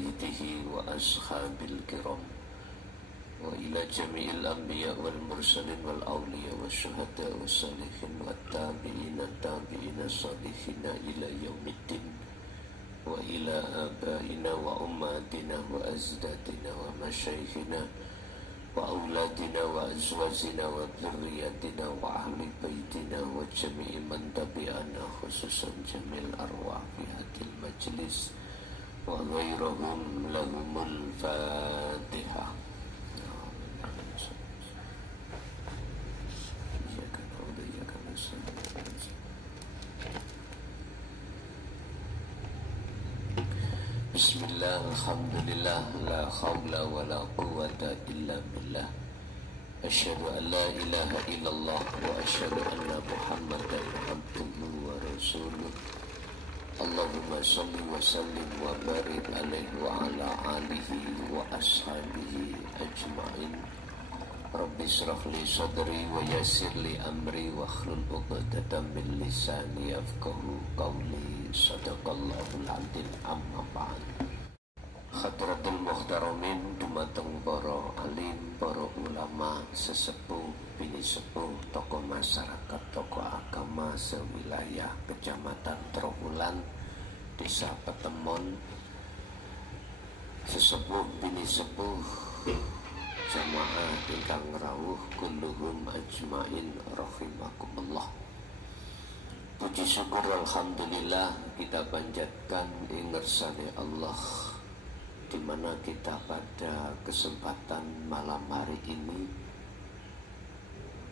بيته وأصحاب الكرام وإلى جميع الأنبياء والمرسلين والأولياء والشهداء والصالحين والتابعين التابعين الصالحين إلى يوم الدين وإلى آبائنا وأمهاتنا وأجدادنا ومشايخنا وأولادنا وأزواجنا وذرياتنا وأهل بيتنا وجميع من تبعنا خصوصا جميع الأرواح في هذا المجلس وغيرهم لهم الفاتحة. Bismillah, alhamdulillah, la khawla wa la quwwata illa billah. Asyhadu an la ilaha illallah wa asyhadu anna Muhammadan abduhu wa rasuluh. Allahumma salli wa sallim wa barik alaihi wa ala alihi wa ashabihi ajma'in. Rabbi shrah li sadri wa yassir li amri wa hlul 'uqdatam min lisani yafqahu qawli. Sadaqallahul adzim, amma ba'd. Hadratul muhtaramin, dumateng para alim, para ulama, sesepuh, bini sepuh, tokoh masyarakat, tokoh agama sewilayah Kecamatan Trowulan, Desa Petemon, sesepuh, bini sepuh, jamaah ingkang rawuh kulluhum ajmain rahimakumullah. Puji syukur alhamdulillah kita panjatkan ingersane Allah, di mana kita pada kesempatan malam hari ini,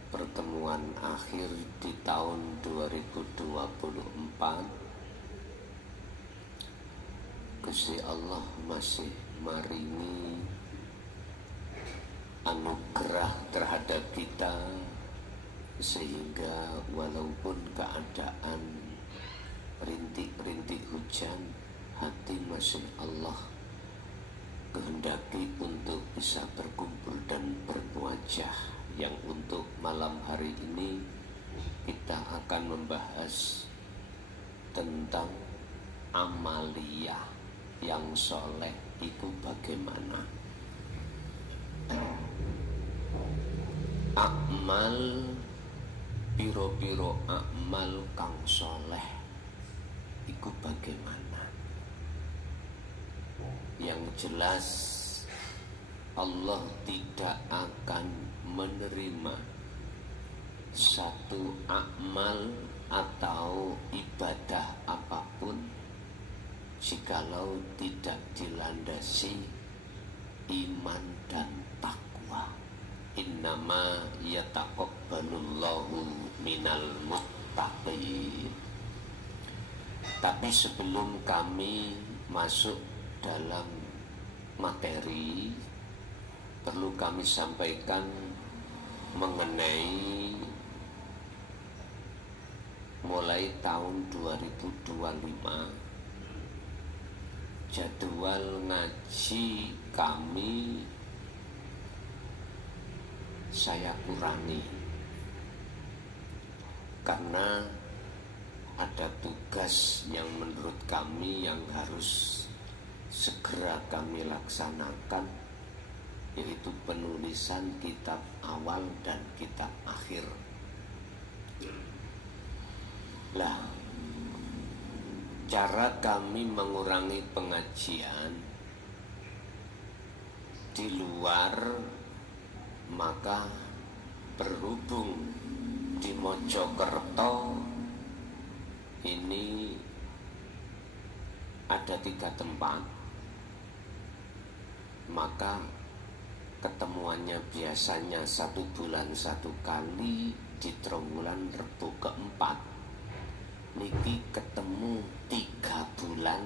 pertemuan akhir di tahun 2024, Gusti Allah masih maringi anugerah terhadap kita, sehingga walaupun keadaan rintik-rintik hujan, hati masih Allah kehendaki untuk bisa berkumpul dan berwajah. Yang untuk malam hari ini kita akan membahas tentang amaliyah yang soleh itu bagaimana. Amal, piro-piro amal kang soleh iku bagaimana? Yang jelas Allah tidak akan menerima satu amal atau ibadah apapun jikalau tidak dilandasi iman dan takwa. Innama yataqabbalullahu minal muttaqin. Tapi sebelum kami masuk dalam materi, perlu kami sampaikan mengenai mulai tahun 2025 jadwal ngaji kami saya kurangi karena ada tugas yang menurut kami yang harus segera kami laksanakan, yaitu penulisan kitab awal dan kitab akhir. Lah, cara kami mengurangi pengajian di luar, maka berhubung di Mojokerto ini ada 3 tempat, maka ketemuannya biasanya 1 bulan 1 kali. Di Trowulan Rebo keempat niki ketemu 3 bulan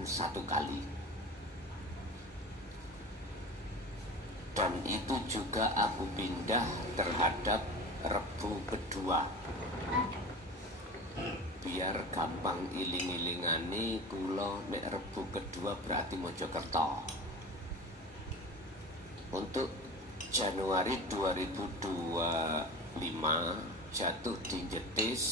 1 kali. Dan itu juga aku pindah terhadap Rebo kedua, biar gampang iling-ilingane. Kula nek Rebo kedua berarti Mojokerto. Untuk Januari 2025 jatuh di Jetis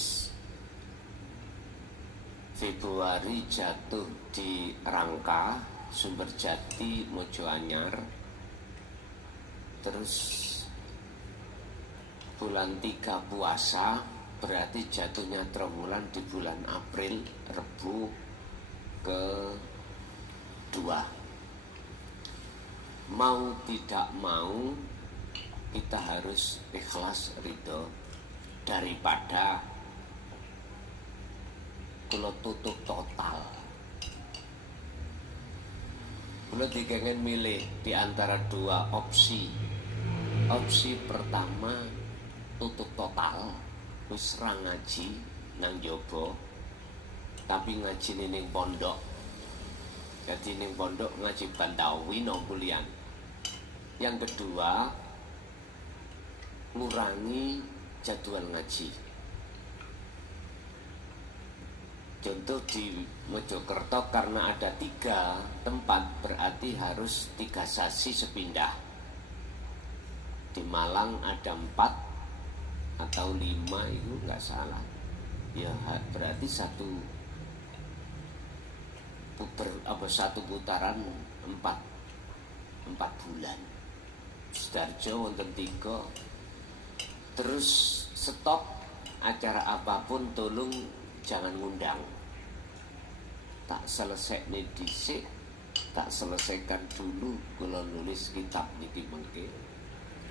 Februari jatuh di Rangka, Sumberjati, Mojoanyar. Terus bulan 3 puasa, berarti jatuhnya Trowulan di bulan April, Rebu ke-2. Mau tidak mau kita harus ikhlas ridho daripada kalau tutup total. Kalau dikengen milih di antara dua opsi. Opsi pertama tutup total, wis ra ngaji nang jaba, tapi ngaji ning pondok. Jadi ning pondok ngaji Bantawi nang kuliah. Yang kedua, ngurangi jadwal ngaji. Contoh di Mojokerto karena ada 3 tempat, berarti harus 3 sasi sepindah. Di Malang ada 4 atau 5, itu nggak salah. Ya berarti satu putaran 4 bulan. Sidoarjo wonten 3. Terus stop acara apapun, tolong jangan ngundang. Tak selesai nih dhisik, tak selesaikan dulu kula nulis kitab niki mengke.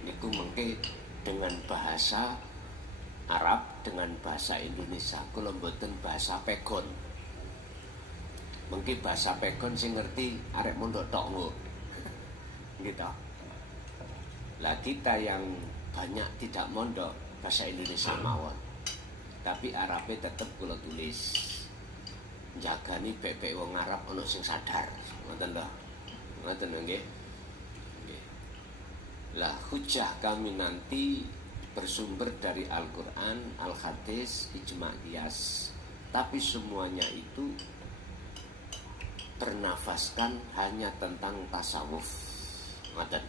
Niku mengke dengan bahasa Arab, dengan bahasa Indonesia. Kula mboten bahasa Pegon. Mengke bahasa Pegon sing ngerti arek mondok tok nggo. Gitu. Lah kita yang banyak tidak mondok bahasa Indonesia mawon. Tapi Arabe tetep kula tulis. Jagani bebek wong Arab ana sing sadar. Ngoten lho. Ngoten nggih. Nggih. Lah hujah kami nanti bersumber dari Al-Qur'an, Al-Hadis, ijma' qiyas. Tapi semuanya itu bernafaskan hanya tentang tasawuf. Ngoten.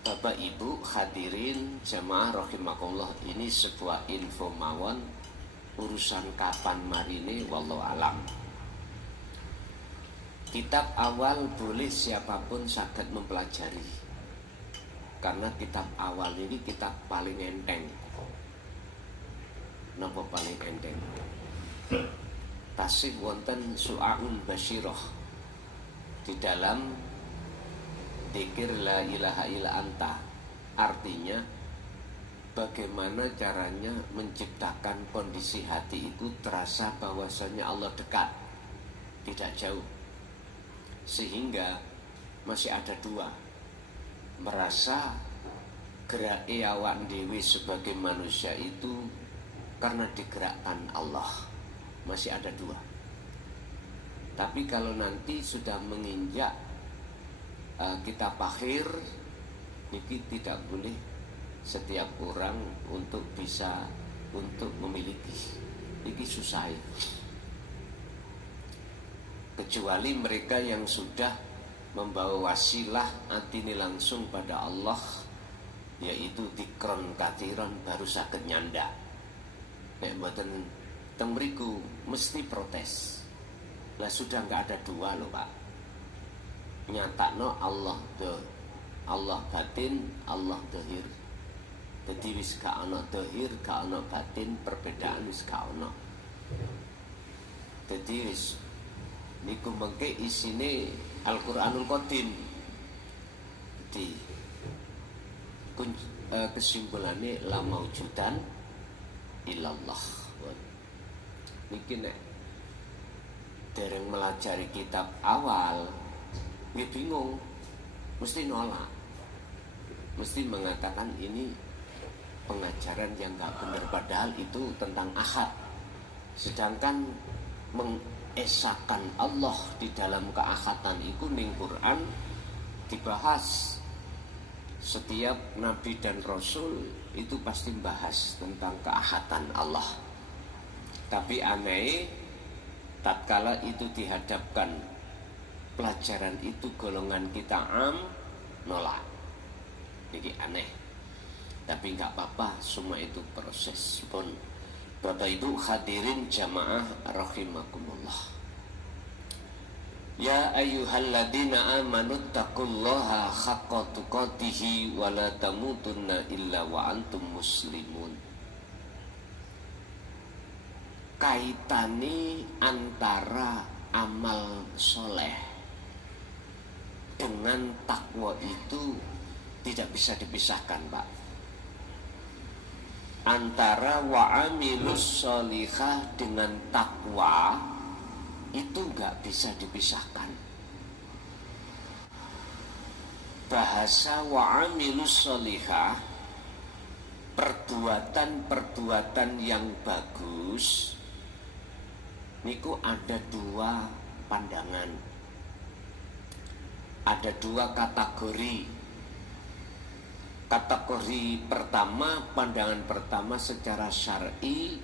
Bapak Ibu hadirin jemaah rahimakumullah, ini sebuah info mawon, urusan kapan marine wallahu alam. Kitab awal boleh siapapun saged mempelajari. Karena kitab awal ini kitab paling enteng. Napa paling enteng? Tasih wonten Su'aul Basyirah. Di dalam dzikir la ilaha illa anta, artinya bagaimana caranya menciptakan kondisi hati itu terasa bahwasanya Allah dekat, tidak jauh. Sehingga masih ada 2, merasa gerak awak dewi sebagai manusia itu karena digerakkan Allah. Masih ada 2. Tapi kalau nanti sudah menginjak kitab akhir, niki tidak boleh setiap orang untuk bisa untuk memiliki. Niki susah. Kecuali mereka yang sudah membawa wasilah atine langsung pada Allah, yaitu dikron katiron, baru saged nyandak. Nek mboten teng mriku mesti protes. Lah sudah enggak ada 2 loh Pak. Nyatakno Allah batin, Allah zahir. Jadi wis gak ana zahir, gak ana batin, perbedaan wis gak ana. Jadi wis niku mengke isine Al-Qur'anul Qadim. Jadi kesimpulannya la maujudan illallah. Niki nek dereng melajari kitab awal, dia bingung, mesti nolak, mesti mengatakan ini pengajaran yang gak benar, padahal itu tentang ahad. Sedangkan mengesahkan Allah di dalam keahatan itu ning Quran dibahas. Setiap nabi dan rasul itu pasti bahas tentang keahatan Allah. Tapi aneh, tatkala itu dihadapkan pelajaran itu golongan kita nolak. Jadi aneh. Tapi nggak apa-apa, semua itu proses pun. Bapak Ibu hadirin jamaah rahimakumullah. Ya ayyuhalladzina amanu taqullaha haqqa tuqatih wa la tamutunna illa wa antum muslimun. Kaitane antara amal soleh dengan takwa itu tidak bisa dipisahkan, Pak. Antara wa'amilus sholihah dengan takwa itu nggak bisa dipisahkan. Bahasa wa'amilus sholihah, perbuatan-perbuatan yang bagus, niku ada dua pandangan, ada dua kategori. Kategori pertama, pandangan pertama secara syar'i,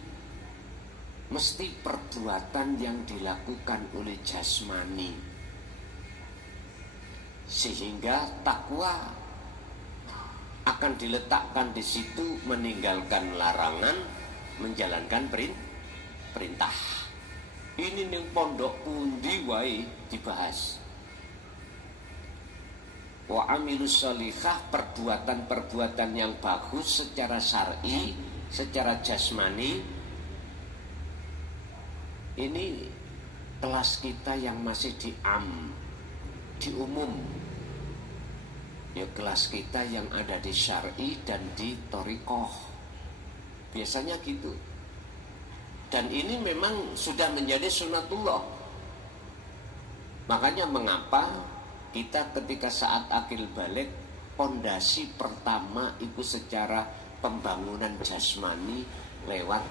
mesti perbuatan yang dilakukan oleh jasmani, sehingga takwa akan diletakkan di situ, meninggalkan larangan, menjalankan perintah. Ini ning pondok pundi wae dibahas. Wa amilus sholihah, perbuatan-perbuatan yang bagus secara syar'i, secara jasmani. Ini kelas kita yang masih di umum. Ya, kelas kita yang ada di syar'i dan di thariqah. Biasanya gitu. Dan ini memang sudah menjadi sunatullah. Makanya mengapa kita ketika saat akil balik, pondasi pertama itu secara pembangunan jasmani lewat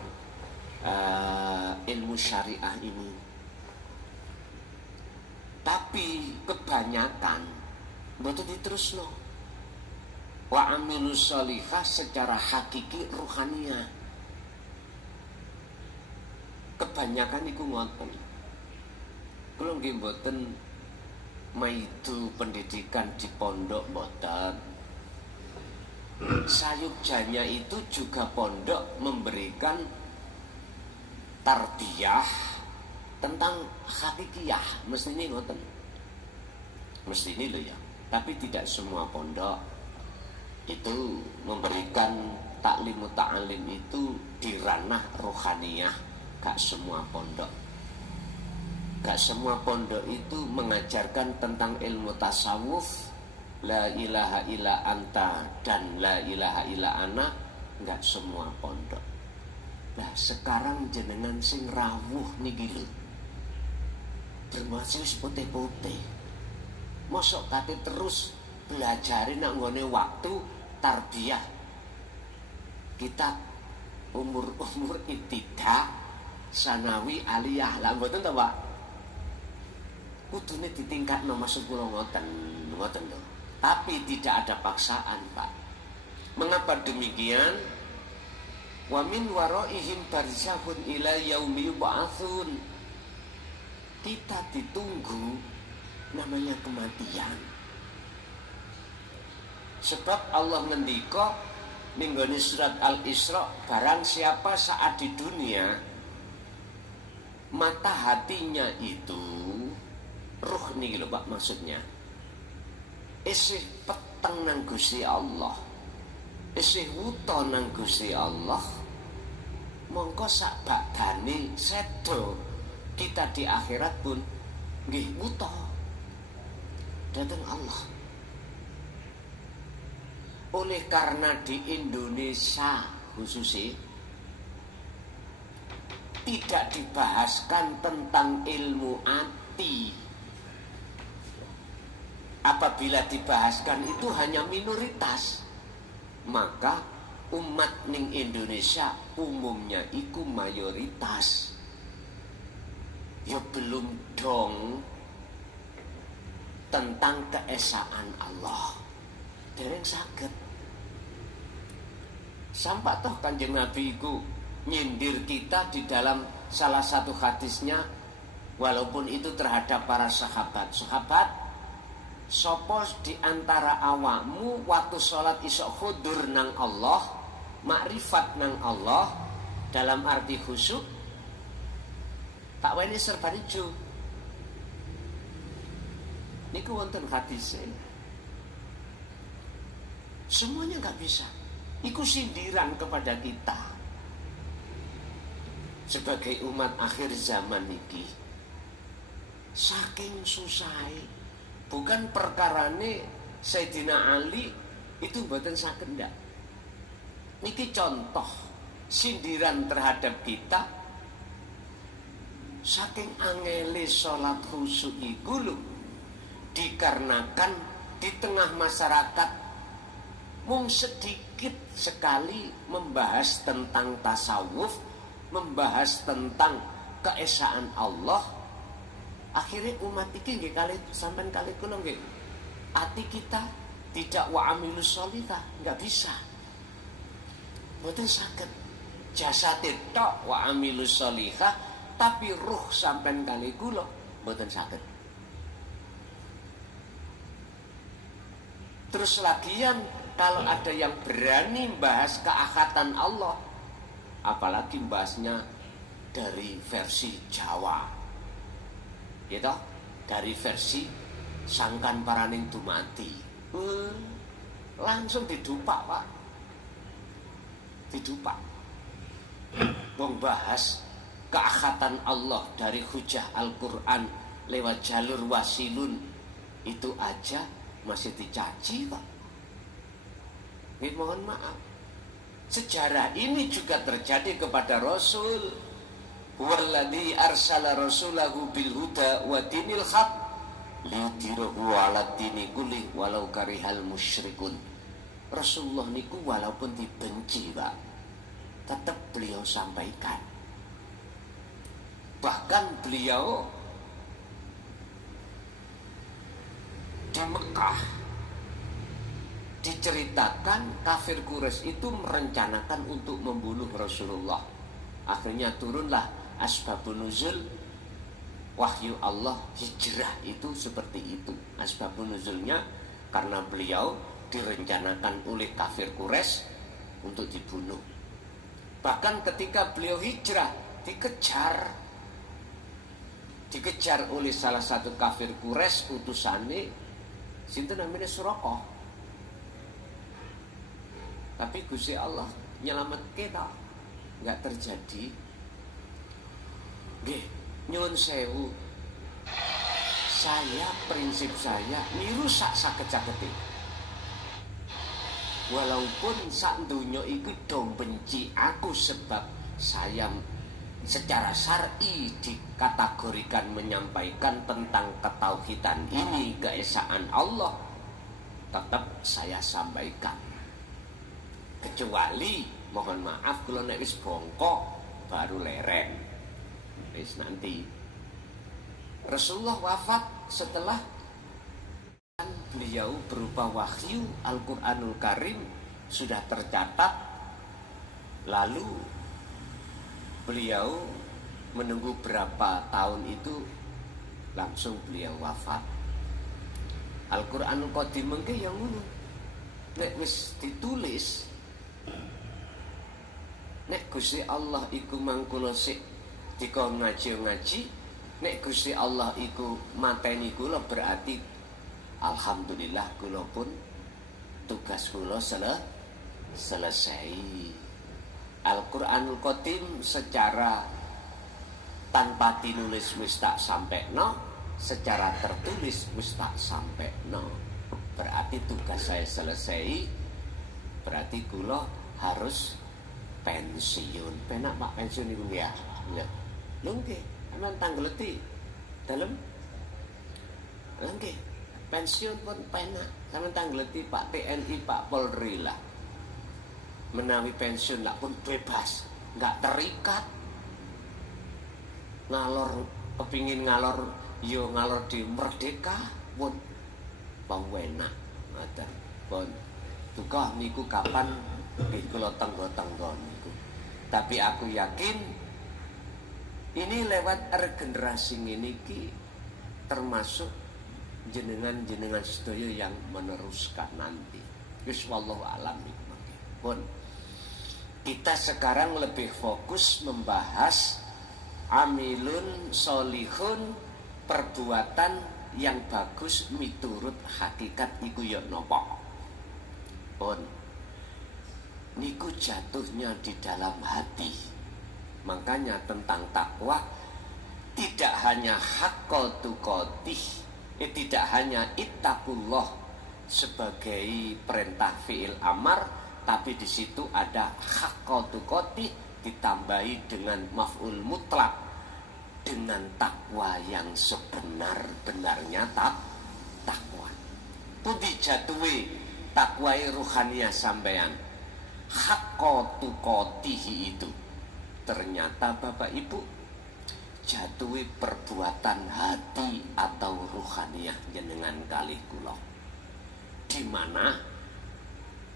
ilmu syariah ini. Tapi kebanyakan betul diterusno wa amilus sholihah secara hakiki ruhaniyah. Kebanyakan itu ngoten. Kula nggih mboten maidu pendidikan di pondok mboten. Sayugjanya itu juga pondok memberikan tarbiyah tentang hakikiyah, mesti ini ngoten. Mesti ini loh ya. Tapi tidak semua pondok itu memberikan taklimu ta'alim itu di ranah rohaniyah. Gak semua pondok. Gak semua pondok itu mengajarkan tentang ilmu tasawuf, la ilaha illa anta dan la ilaha illa ana. Gak semua pondok. Nah sekarang jenengan sing rawuh niki lho, termasuk putih-putih, mosok kate terus belajarin nak nggone waktu tarbiyah. Kita umur ibtidah, sanawi, aliyah lah mboten to, Pak? Kudune ditingkatno, maksud kula ngoten lho. Tapi tidak ada paksaan, Pak. Mengapa demikian? Wa min waraihim barzakhun ila yaumi yub'atsun. Kita ditunggu namanya kematian. Sebab Allah ngendika ning nggone surat Al-Isra, barang siapa saat di dunia mata hatinya itu ruh niki lho Pak, maksudnya isih peteng nang Gusti Allah, isih wuta nang Gusti Allah, mongko sak badane sedo kita di akhirat pun nggih wuta datang Allah. Oleh karena di Indonesia khususnya tidak dibahaskan tentang ilmu hati. Apabila dibahaskan itu hanya minoritas, maka umat ning Indonesia umumnya iku mayoritas. Ya belum dong tentang keesaan Allah. Dereng saged. Sampai toh Kanjeng Nabi iku nyindir kita di dalam salah satu hadisnya, walaupun itu terhadap para sahabat. Sahabat, sopo di antara awakmu waktu sholat isya khudur nang Allah, makrifat nang Allah, dalam arti khusyuk tak wani serban ijo. Niku wonten hadis. Semuanya nggak bisa. Iku sindiran kepada kita sebagai umat akhir zaman iki. Saking susahnya, bukan perkarane Sayyidina Ali itu mboten saged ndak. Niki contoh sindiran terhadap kita. Saking angele salat khusyuk iku lho, dikarenakan di tengah masyarakat mung sedikit sekali membahas tentang tasawuf, membahas tentang keesaan Allah. Akhirnya umat iki nggih kali sampean kali kula nggih ati kita tidak wa amilus sholihah, enggak bisa. Mboten saged jasad tok wa amilus sholihah, tapi ruh sampean kali kula mboten saged. Terus lagian kalau ada yang berani bahas keahatan Allah, apalagi bahasnya dari versi Jawa, gitu, dari versi sangkan paraning dumati, langsung didupak Pak, didupak. Membahas keahatan Allah dari hujah Al-Quran lewat jalur wasilun itu aja masih dicaci Pak. Mohon maaf. Sejarah ini juga terjadi kepada Rasul. Walladzi arsala rasulahu bil huda wa dinil haq liyudhhirahu 'ala dini kulli walau karihal musyrikun. Rasulullah niku walaupun dibenci Pak, tetap beliau sampaikan. Bahkan beliau di Mekah diceritakan kafir Quraisy itu merencanakan untuk membunuh Rasulullah. Akhirnya turunlah asbabun nuzul wahyu Allah hijrah itu seperti itu. Asbabun nuzulnya karena beliau direncanakan oleh kafir Quraisy untuk dibunuh. Bahkan ketika beliau hijrah dikejar oleh salah satu kafir Quraisy utusane sinten namanya Suraqah. Tapi Gusti Allah nyelamet kita, nggak terjadi. Nggih, nyuwun sewu. Prinsip saya niru sak saged-sagede. Walaupun sak donya iku do benci aku sebab saya secara syar'i dikategorikan menyampaikan tentang ketauhidan ini, keesaan Allah, tetap saya sampaikan. Kecuali mohon maaf kalau nek wis bongkok baru leren. Wis nanti Rasulullah wafat setelah beliau berupa wahyu Al-Qur'anul Karim sudah tercatat, lalu beliau menunggu berapa tahun itu langsung beliau wafat. Al-Qur'anul Qadim mengke yang ngono. Nek wis ditulis nek Gusti Allah iku mangkula sik dikon ngaji, nek Gusti Allah iku mateni kula berarti alhamdulillah kula pun tugas kula selesai. Al-Qur'anul Qadim secara tanpa dinulis wis tak sampekno, secara tertulis wis tak sampekno. Berarti tugas saya selesai. Berarti kula harus pensiun. Penak Pak pensiun iku ya. Ya. Lho nggih, sampean tanggleti dalem. Lho nggih, pensiun pun penak. Sampean tanggleti Pak TNI, Pak Polri lah. Menawi pensiun lah pun bebas, enggak terikat. Ngalor kepingin ngalor yo ngalor di merdeka pun pangwenak. Ngoten. Pun duka niku kapan nggih kula tenggo-tenggo niku. Tapi aku yakin ini lewat regenerasi ini ki termasuk jenengan-jenengan sedaya yang meneruskan nanti. Wis wallahu alam niku. Pun Kita sekarang lebih fokus membahas amilun solihun, perbuatan yang bagus miturut hakikat iku ya napa. Pun niku jatuhnya di dalam hati. Makanya tentang takwa tidak hanya haqqo tuqatih, tidak hanya ittaqullah sebagai perintah fi'il amar, tapi di situ ada haqqo tuqatih ditambahi dengan maf'ul mutlak, dengan takwa yang sebenar-benarnya takwa. Pundi jatuhi takwai ruhaniyah sampean haqqo tuqatih itu. Ternyata Bapak Ibu jatuhi perbuatan hati atau ruhaniyah jenengan kalih kula. Di mana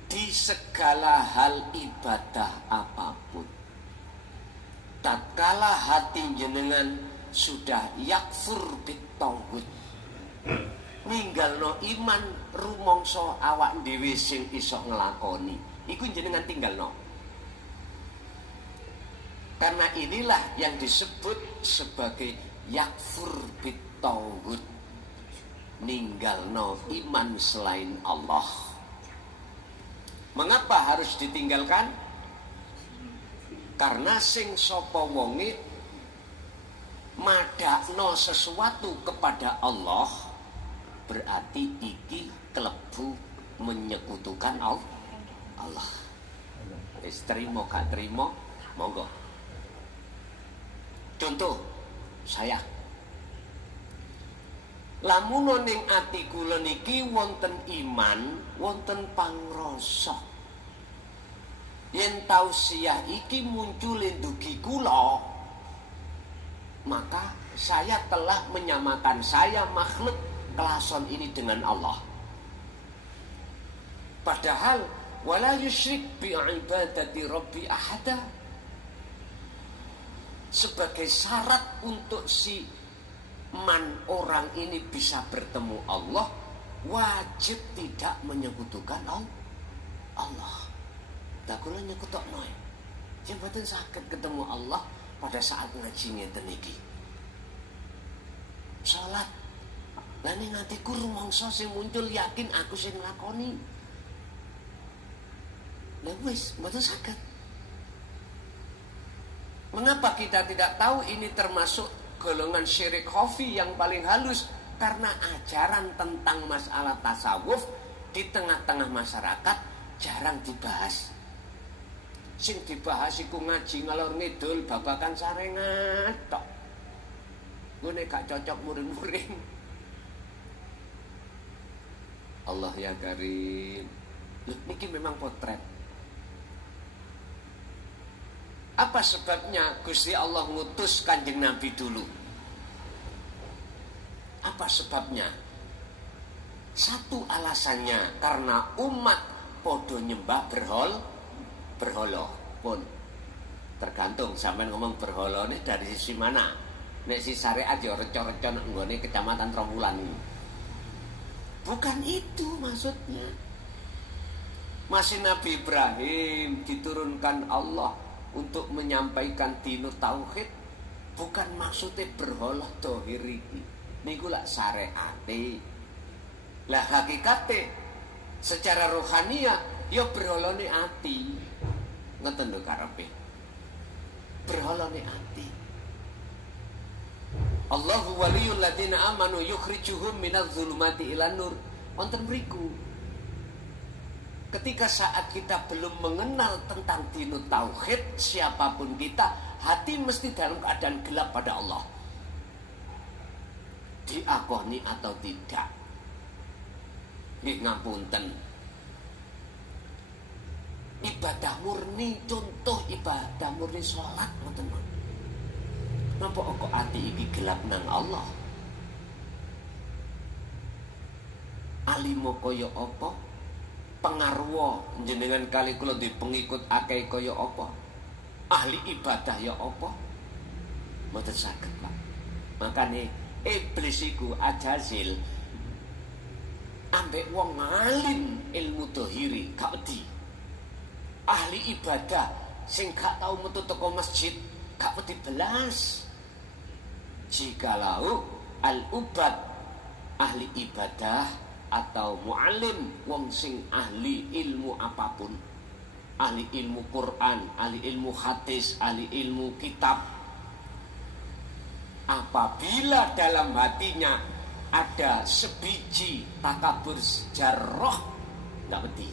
di segala hal ibadah apapun, tatkala hati jenengan sudah yakfur bitauhid, ninggalno iman rumangsa awak dhewe sing iso nglakoni, iku jenengan tinggalno. Karena inilah yang disebut sebagai yakfur bitauhid, ninggalno iman selain Allah. Mengapa harus ditinggalkan? Karena sing sapa wonge madakno sesuatu kepada Allah, berarti iki klebu menyekutukan Allah. Wis trimo gak trimo, monggo. Contoh saya, lamun ning ati kula niki wonten iman, wonten pangrasa. Yen tausiah iki muncul dugi kula, maka saya telah menyamakan saya makhluk kelason ini dengan Allah. Padahal wala yusyrik bi ibadati rabbi ahada. Sebagai syarat untuk si orang ini bisa bertemu Allah, wajib tidak menyekutukan Allah. Tak kula nyekutokno. Yen mboten saged ketemu Allah pada saat ngaji ngeten iki. Salat lan ning atiku rumangsa sing muncul yakin aku sing nglakoni. Lah wis mboten saged. Mengapa kita tidak tahu ini termasuk golongan syirik khafi yang paling halus? Karena ajaran tentang masalah tasawuf di tengah-tengah masyarakat jarang dibahas. Sing dibahas iku ngaji ngalor ngidul babakan sarengan tok. Ngene gak cocok muring-muring. Allah ya Karim. Niki memang potret. Apa sebabnya Gusti Allah ngutus Kanjeng Nabi dulu? Apa sebabnya? Satu alasannya karena umat podo nyembah berhala pun. Tergantung sampean ngomong berhala ini dari sisi mana. Nek si syariat ya reca-reca nggone Kecamatan Trombulan. Bukan itu maksudnya. Masih Nabi Ibrahim diturunkan Allah untuk menyampaikan dinu tauhid, bukan maksudnya berhala dohir iki. Niku lak syariate. Lah hakikate secara rohania ya berhalane ati. Ngoten lho karepe. Berhalane ati. Allahu waliyul ladzina amanu yukhrijuhum minadz zulumati ilan nur. Wonten mriku. Ketika saat kita belum mengenal tentang dinu tauhid, siapapun kita, hati mesti dalam keadaan gelap pada Allah. Diakoni atau tidak. Nggih ngapunten. Ibadah murni, contoh ibadah murni salat ngoten. Napa kok ati iki gelap nang Allah? Alimo kaya apa? Pengaruh jenengan kali kula di pengikut akeh kaya apa? Ahli ibadah ya apa? Mboten saged, Pak. Makane iblis iku ajazil ambek wong alim ilmu dohiri gak wedi. Ahli ibadah sing gak tau metu teko masjid gak wedi belas. Jikalau al-ubad ahli ibadah atau mu'alim wong sing ahli ilmu apapun, ahli ilmu Quran, ahli ilmu hadis, ahli ilmu kitab, apabila dalam hatinya ada sebiji takabur jarrah gak wedi,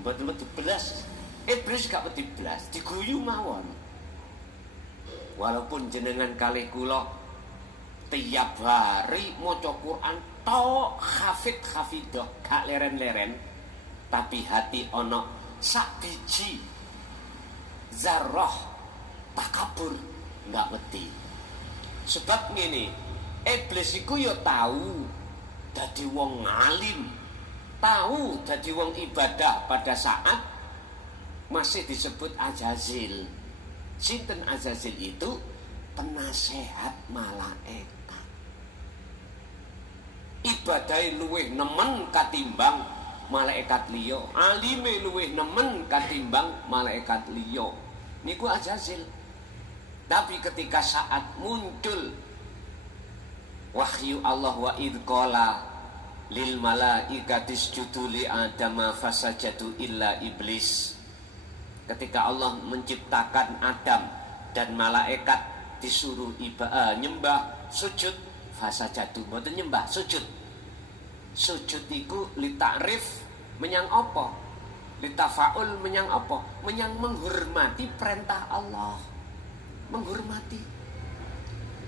betul-betul belas. Iblis gak wedi belas, diguyu mawon. Walaupun jenengan kalih kula tiap hari maca Quran tok hafid-hafidah gak leren-leren, tapi hati ono sak biji zarrah takabur gak wedi. Sebab ngene, iblis iku ya tahu dadi wong alim, tahu dadi wong ibadah pada saat masih disebut Azazil. Sinten Azazil itu? Penasehat malaikat. Ibadai luwih nemen katimbang malaikat liya, alime luwih nemen katimbang malaikat liya. Niku Azazil. Tapi ketika saat muncul wahyu Allah, wa idqala lil malaikati isjudu li adama fasajadu illa iblis. Ketika Allah menciptakan Adam dan malaikat disuruh nyembah sujud, fasajadu mboten nyembah sujud. Sujud iku li ta'rif menyang apa? Li tafaul menyang apa? Menyang menghormati perintah Allah. Menghormati.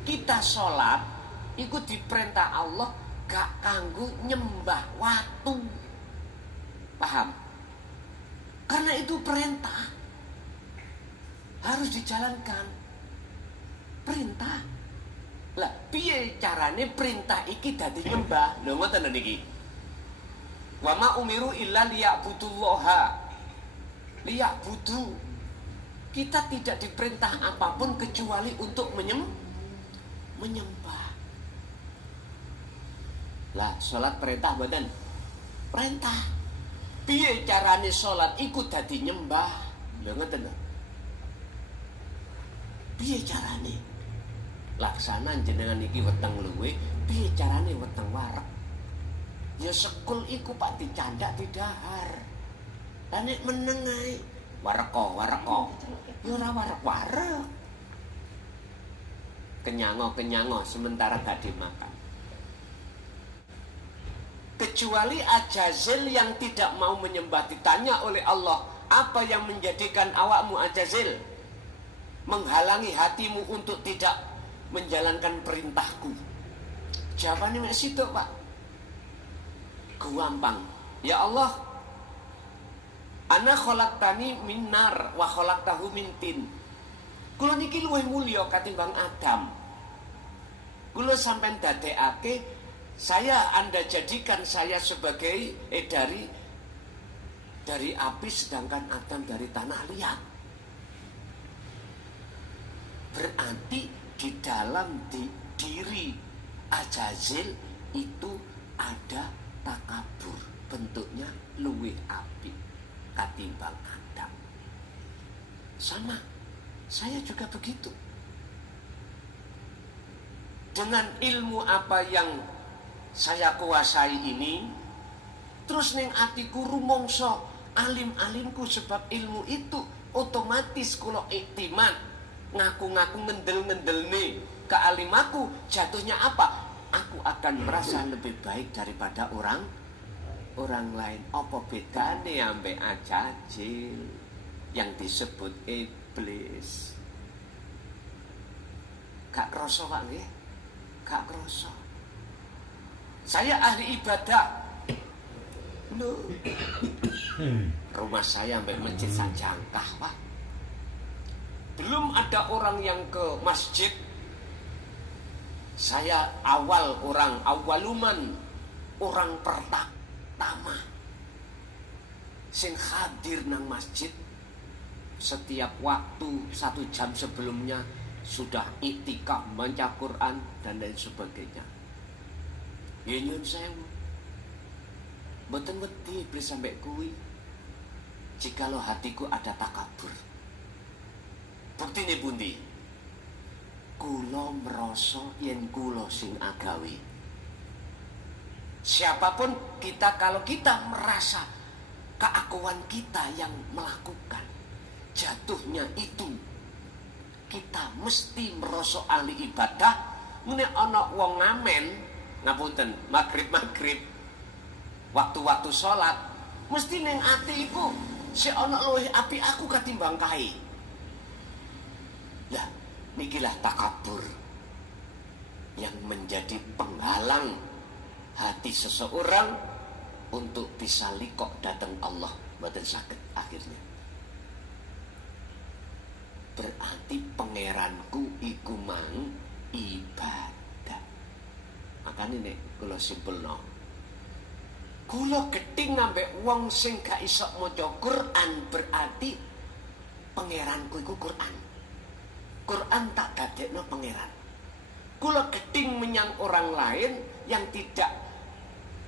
Kita sholat iku diperintah Allah gak kanggo nyembah watu. Paham? Karena itu perintah, harus dijalankan. Perintah. Lah piye carane perintah iki dadi nyembah? Lho ngoten niki. Wa ma umiru illa liya'budullaha. Liya'budu. Kita tidak diperintah apapun kecuali untuk menyembah. Lah salat perintah mboten? Perintah. Piye carane salat iku dadi nyembah? Lho ngoten. Piye carane? Laksanan jenengan iki weteng luwe, piye carane weteng wareg? Ya sekul iku Pak dicandak didahar. Lah nek meneng ae wareko. Ya ora warek-warek. Kenyango sementara gak dimakan. Kecuali Azazil yang tidak mau menyembah, ditanya oleh Allah, apa yang menjadikan awakmu Azazil menghalangi hatimu untuk tidak menjalankan perintahku? Jawabannya mek situ, Pak. Gampang. Ya Allah, ana khalaqtani min nar wa khalaqtahu min tin. Kula niki luwih mulya katimbang Adam. Kula sampean dadekake Anda jadikan saya sebagai dari api, sedangkan Adam dari tanah liat. Berarti di dalam diri Azazil itu ada takabur, bentuknya luwih api katimbang Adam. Sama, saya juga begitu. Dengan ilmu apa yang saya kuasai ini, terus ning atiku rumangsa alim-alimku, sebab ilmu itu otomatis kula iktimat, ngaku-ngaku ngendel-ngendelne kealimaku, jatuhnya apa? Aku akan merasa lebih baik daripada orang lain. Apa bedane ambek Azazil yang disebut iblis? Gak kroso Pak nggih? Gak kroso. Saya ahli ibadah. Loh. Rumah saya sampai masjid sajangkah, Pak. Belum ada orang yang ke masjid. Saya awaluman, orang pertama sing hadir nang masjid. Setiap waktu 1 jam sebelumnya sudah iktikaf, baca Quran dan lain sebagainya. Ya nyun sewu, mboten wedi iblis sampai kuwi. jikalau hatiku ada takabur. Buktine pundi? Kula merasa yen kula sing agawe. Siapapun kita, kalau kita merasa keakuan kita yang melakukan, jatuhnya itu kita mesti merasa ahli ibadah. Mene ana wong ngamen, ngapunten, maghrib waktu-waktu sholat, mesti ning ati iku si ana luwih apik aku katimbang kae. Lah nikilah takabur yang menjadi penghalang hati seseorang untuk bisa likok datang Allah, mboten saged akhirnya. Berarti pangeranku iku mang ibadah. Makanya nek kula simpulno, kula gedhing ngambek wong sing gak iso maca Quran, berarti pangeranku iku Quran. Quran tak dadekno pangeran. Kula gedhing menyang orang lain yang tidak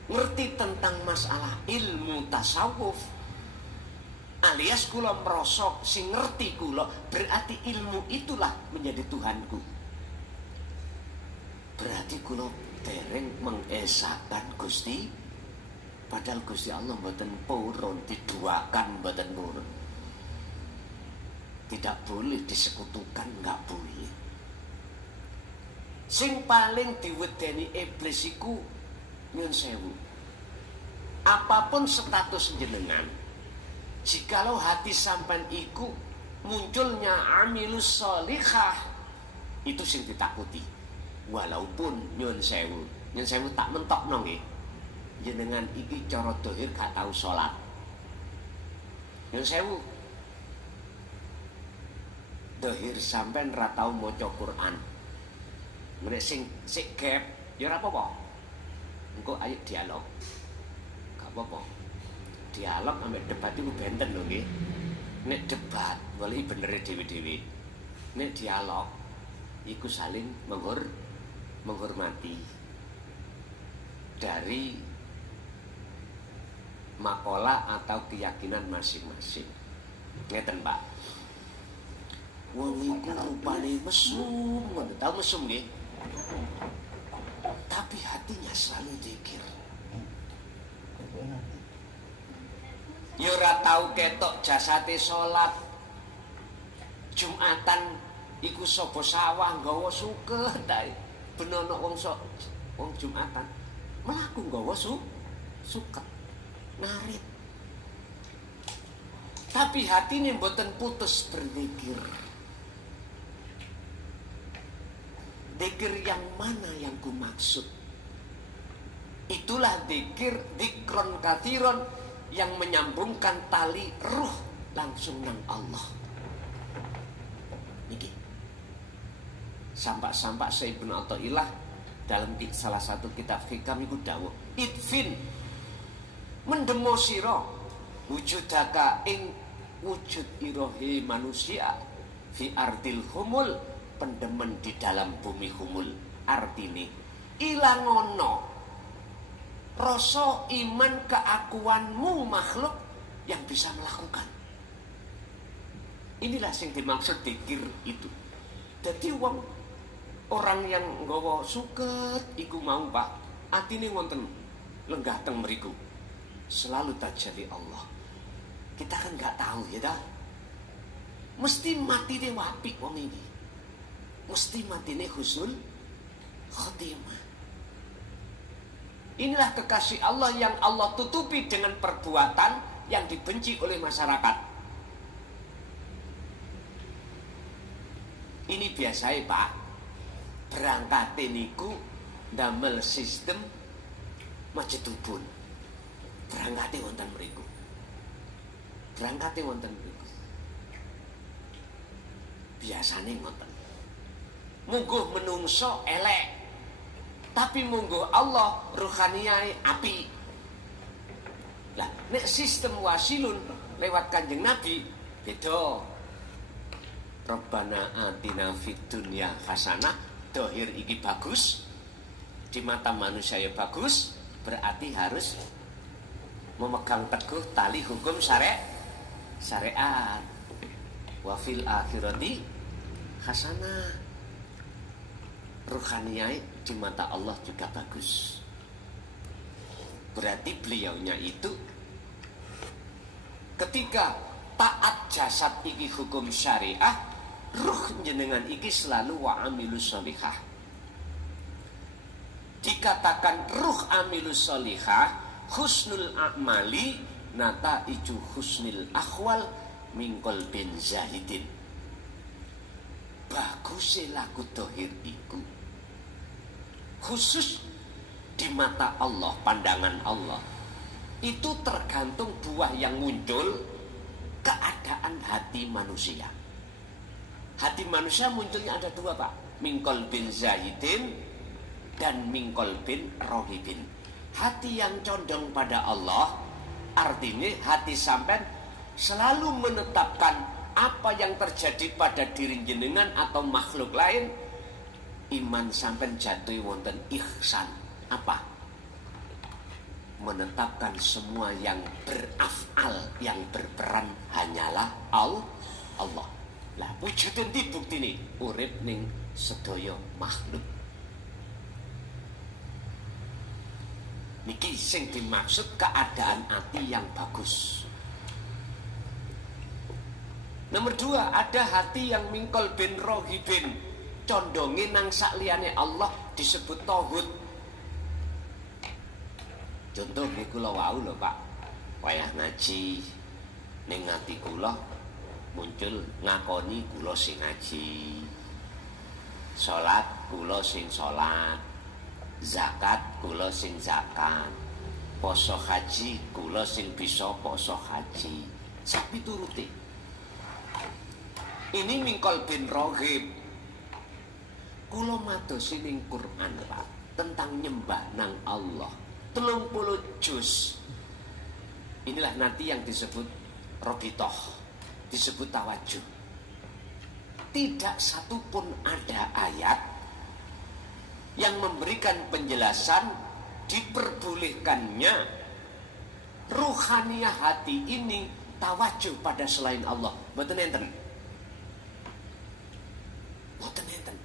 ngerti tentang masalah ilmu tasawuf, alias kula merosok sing ngerti kula, berarti ilmu itulah menjadi Tuhanku. Berarti kula dereng mengesahkan Gusti, padahal Gusti Allah mboten purun, diduakan mboten purun. Tidak boleh disekutukan, enggak boleh. Sing paling diwedeni iblis iku nyun sewu. Apapun status jenengan, jikalau hati sampean iku munculnya amilus sholihah, itu sing ditakuti. Walaupun nyun sewu tak mentok nonge, jenengan iki cara dohir gak tahu sholat. Nyun sewu, dohir sampean ra tau maca Quran. Menek sing gap ya ora apa-apa. Engko ayo dialog. Gak apa-apa. Dialog ambek debat iku benten lho nggih. Nek debat wali bener dhewe-dhewe. Nek dialog iku saling menghormati dari makalah atau keyakinan masing-masing. Ngeten, Pak. Wong iku rupane mesum, tahu mesum nggih? Tapi hatinya selalu zikir. Ya ora tau ketok jasate salat. Jumatan iku sapa sawah nggawa suket ta. Benono wong Jumatan mlaku nggawa suket. Narit. Tapi hatine mboten putus berzikir. Zikir yang mana yang ku maksud? Itulah zikir, zikron kathiron, yang menyambungkan tali ruh langsung nang Allah. Niki sampak-sampak Ibnu Athaillah dalam salah satu kitab hikam iku dawuh, idfin mendemo sira wujudaka ing wujud irohi manusia fi ardil humul, pendemen di dalam bumi humul. Artine ilangono rasa iman keakuanmu makhluk yang bisa melakukan. Inilah yang dimaksud zikir itu. Jadi orang yang nggawa suket iku mau Pak, atine wonten lenggah teng mriku selalu tajalli Allah. Kita kan nggak tahu ya dah. Mesti mati de apik wong ini. Mesti matine husnul khotimah. Inilah kekasih Allah yang Allah tutupi dengan perbuatan yang dibenci oleh masyarakat. Ini biasanya Pak, berangkat niku damel sistem masjid ubun. Berangkate wonten mriku. Berangkate wonten mriku. Biasane ngoten. Mungguh menungso elek, tapi mungguh Allah ruhaniyai api. Lah nek sistem wasilun lewat Kanjeng Nabi beda. Rabbana atina fid dunya hasanah, dohir iki bagus, di mata manusia ya bagus, berarti harus memegang teguh tali hukum syariat. Wa fil akhirati hasanah. Ruhaniyah di mata Allah juga bagus. Berarti beliaunya itu ketika taat jasad iki hukum syariah, ruh jenengan iki selalu wa amilus sholihah. Dikatakan ruh amilus sholihah, husnul a'mali nata iju husnul akhwal mingkol bin zahidin. Bagus laku dohir iku khusus di mata Allah, pandangan Allah itu tergantung buah yang muncul keadaan hati manusia. Hati manusia munculnya ada dua, Pak, mingkol bin zahidin dan mingkol bin rohibin. Hati yang condong pada Allah artinya hati sampean selalu menetapkan apa yang terjadi pada diri jenengan atau makhluk lain. Iman sampean jatuh wonten ihsan. Apa? Menetapkan semua yang berafal, yang berperan hanyalah Allah. Lah wujudin di bukti ini urip ning sedaya makhluk. Niki sing dimaksud keadaan hati yang bagus. Nomor 2, ada hati yang mingkol bin rohibin, condongin nang sakliyane Allah disebut tauhid. Contoh nih kula wau lho Pak, wayah ngaji ning ati kula muncul ngakoni kula sing ngaji, salat kula sing salat, zakat kula sing zakat, poso haji kula sing bisa poso haji, sapi turuti. Ini mingkol bin rohib. Kula madosi ning Quran Pak tentang nyembah nang Allah 30 juz. Inilah nanti yang disebut robitoh, disebut tawajuh. Tidak satupun ada ayat yang memberikan penjelasan diperbolehkannya ruhaniyah hati ini tawajuh pada selain Allah. Mboten enten. Mboten enten.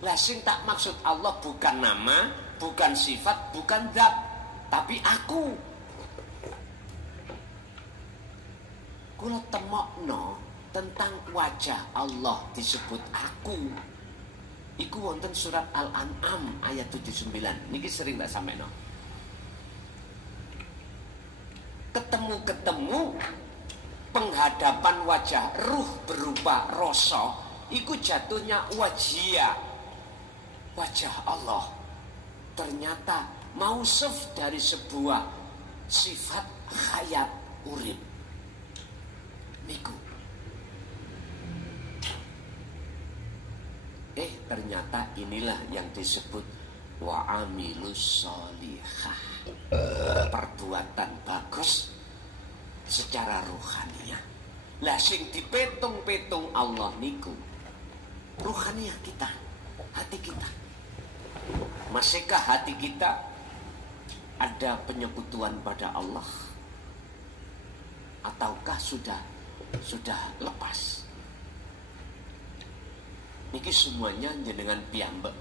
Lah sing tak maksud Allah bukan nama, bukan sifat, bukan zat, tapi aku. Kula temokno tentang wajah Allah disebut aku. Iku wonten surat Al-An'am ayat 79. Niki sering tak sampeyan. Ketemu penghadapan wajah ruh berupa rasa, iku jatuhnya wajia, wajah Allah. Ternyata mausuf dari sebuah sifat hayat urip. Niku. Ternyata inilah yang disebut wa amilus sholihah, perbuatan bagus secara ruhaniyah. Lah sing dipetung-petung Allah niku ruhaniyah kita, hati kita. Masihkah hati kita ada penyekutuan pada Allah, ataukah sudah lepas? Niki semuanya jenengan piyambak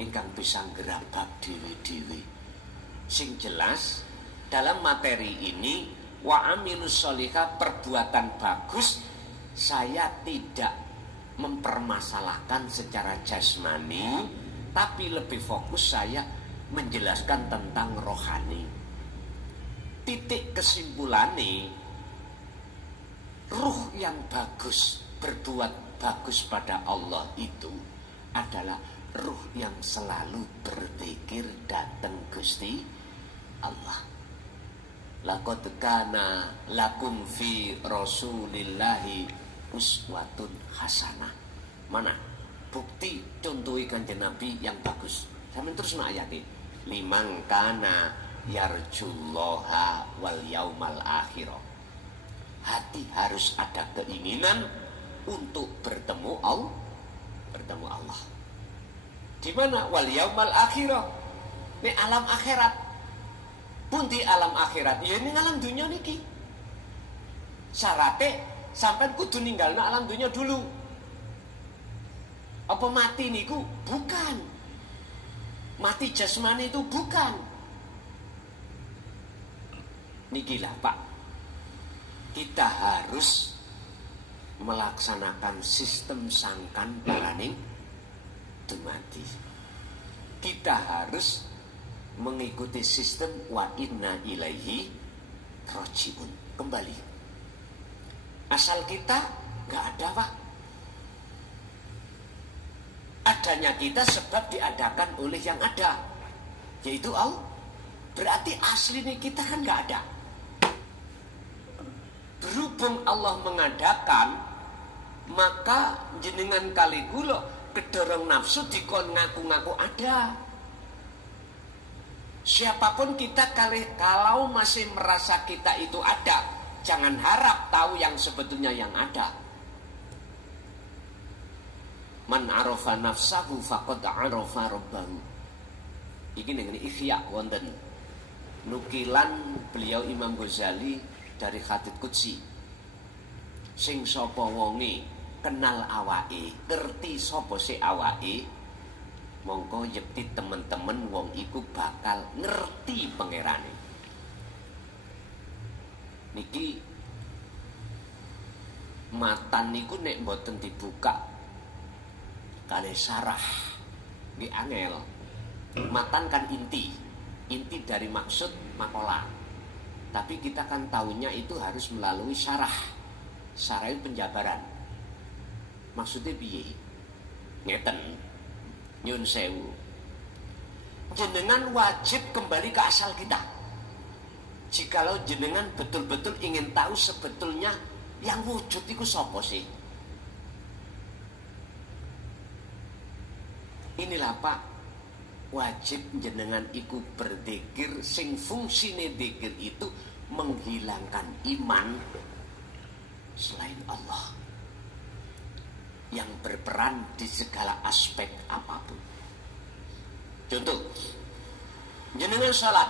ingkang bisa gerabak dewi-dewi. Sing jelas dalam materi ini wa amilus sholihah, perbuatan bagus, saya tidak mempermasalahkan secara jasmani, tapi lebih fokus saya menjelaskan tentang rohani. Titik kesimpulannya, ruh yang bagus, berbuat bagus pada Allah itu adalah ruh yang selalu berpikir datang Gusti Allah. Laqad kana lakum fi rasulillahi uswatun hasanah. Mana bukti contohi kanjeng Nabi yang bagus? Sampeyan terus ayati. Liman kana yarjullaha wal yaumal akhir. Hati harus ada keinginan untuk bertemu Allah. Di mana? Wal yaumal akhir. Ini alam akhirat. Pun di alam akhirat, ya ini alam dunia niki. Syaratnya sampean kudu ninggalno alam dunia dulu. Apa mati niku? Bukan. Mati jasmani itu bukan. Nikilah Pak, kita harus melaksanakan sistem sangkan balaning dumati. Kita harus mengikuti sistem wa inna ilaihi rajiun, kembali. Asal kita nggak ada Pak. Adanya kita sebab diadakan oleh yang ada, yaitu Allah. Berarti aslinya kita kan nggak ada. Berhubung Allah mengadakan, maka jenengan kali kula kedorong nafsu dikon ngaku-ngaku ada. Siapapun kita kalau masih merasa kita itu ada, jangan harap tahu yang sebetulnya yang ada. Man arafa nafsahu faqad arafa rabbahu. Iki ning Ihya wonten nukilan beliau Imam Ghazali dari Hadits Qudsi. Sing sapa wonge kenal awake, ngerti sapa sik awake, mongko yekti temen-temen wong iku bakal ngerti pangerane. Niki matan niku nek mboten dibuka kali sarah nggih angel. Matan kan inti dari maksud makalah. Tapi kita kan tahunya itu harus melalui syarah. Syarah itu penjabaran. Maksudnya piye? Ngeten. Nyun sewu. Jenengan wajib kembali ke asal kita. Jikalau jenengan betul-betul ingin tahu sebetulnya yang wujud itu sapa sih? Inilah Pak, wajib jenengan iku berzikir sing fungsine zikir itu menghilangkan iman selain Allah yang berperan di segala aspek apapun. Contoh, jenengan salat,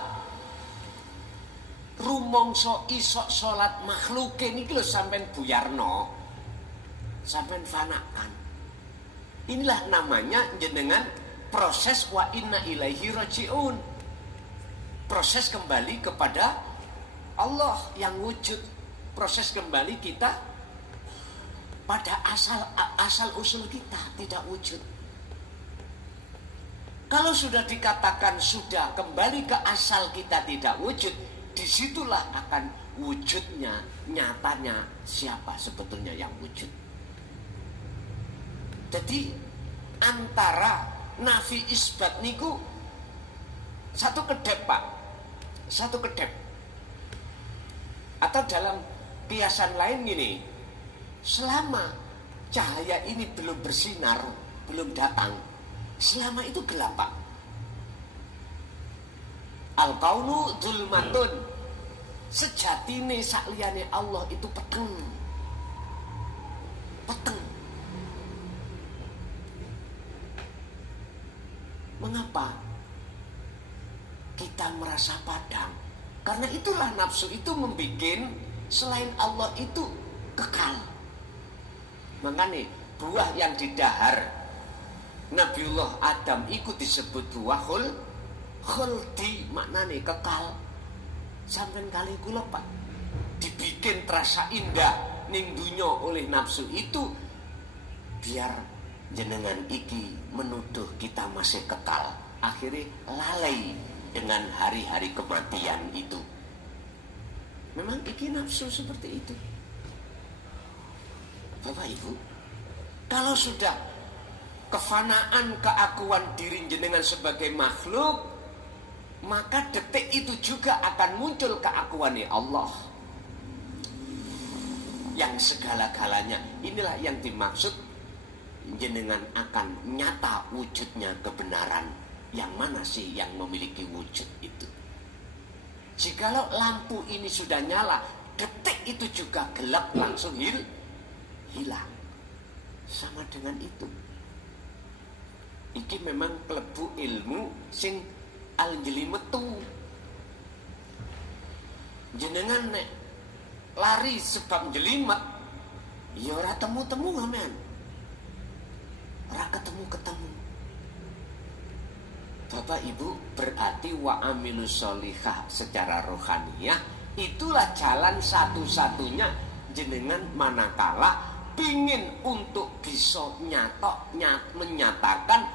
rumangsa isok salat makhluke niki lho sampean buyarno, sampean fanakan. Inilah namanya jenengan proses wa inna ilaihi rajiun. Proses kembali kepada Allah yang wujud. Proses kembali kita pada asal usul kita tidak wujud. Kalau sudah dikatakan sudah kembali ke asal kita tidak wujud, disitulah akan wujudnya, nyatanya siapa sebetulnya yang wujud. Jadi antara nafi isbat niku satu kedep Pak, satu kedep. Atau dalam kiasan lain gini, selama cahaya ini belum bersinar, belum datang, selama itu gelap Pak. Al-kaunu zulmatun, sejatine sakliyane Allah itu peteng. Peteng. Mengapa kita merasa padam? Karena itulah nafsu itu membuat selain Allah itu kekal. Makanya buah yang didahar Nabiullah Adam itu disebut buah khuldi, maknanya kekal. Sampai kali kula Pak dibikin terasa indah ning dunya oleh nafsu itu biar jenengan iki menuduh kita masih kekal, akhirnya lalai dengan hari-hari kematian itu. Memang iki nafsu seperti itu Bapak Ibu. Kalau sudah kefanaan keakuan diri jenengan sebagai makhluk, maka detik itu juga akan muncul keakuannya Allah yang segala-galanya. Inilah yang dimaksud jenengan akan nyata wujudnya kebenaran. Yang mana sih yang memiliki wujud itu? Jikalau lampu ini sudah nyala, detik itu juga gelap langsung hilang. Sama dengan itu. Iki memang klebu ilmu sing aljeli metu. Jenengan nek lari sebab jelimet, ya ora temu-temu amen. Ora ketemu-ketemu. Bapak Ibu, berarti wa amilus sholihah secara rohaniyah itulah jalan satu-satunya jenengan manakala pingin untuk bisa menyatakan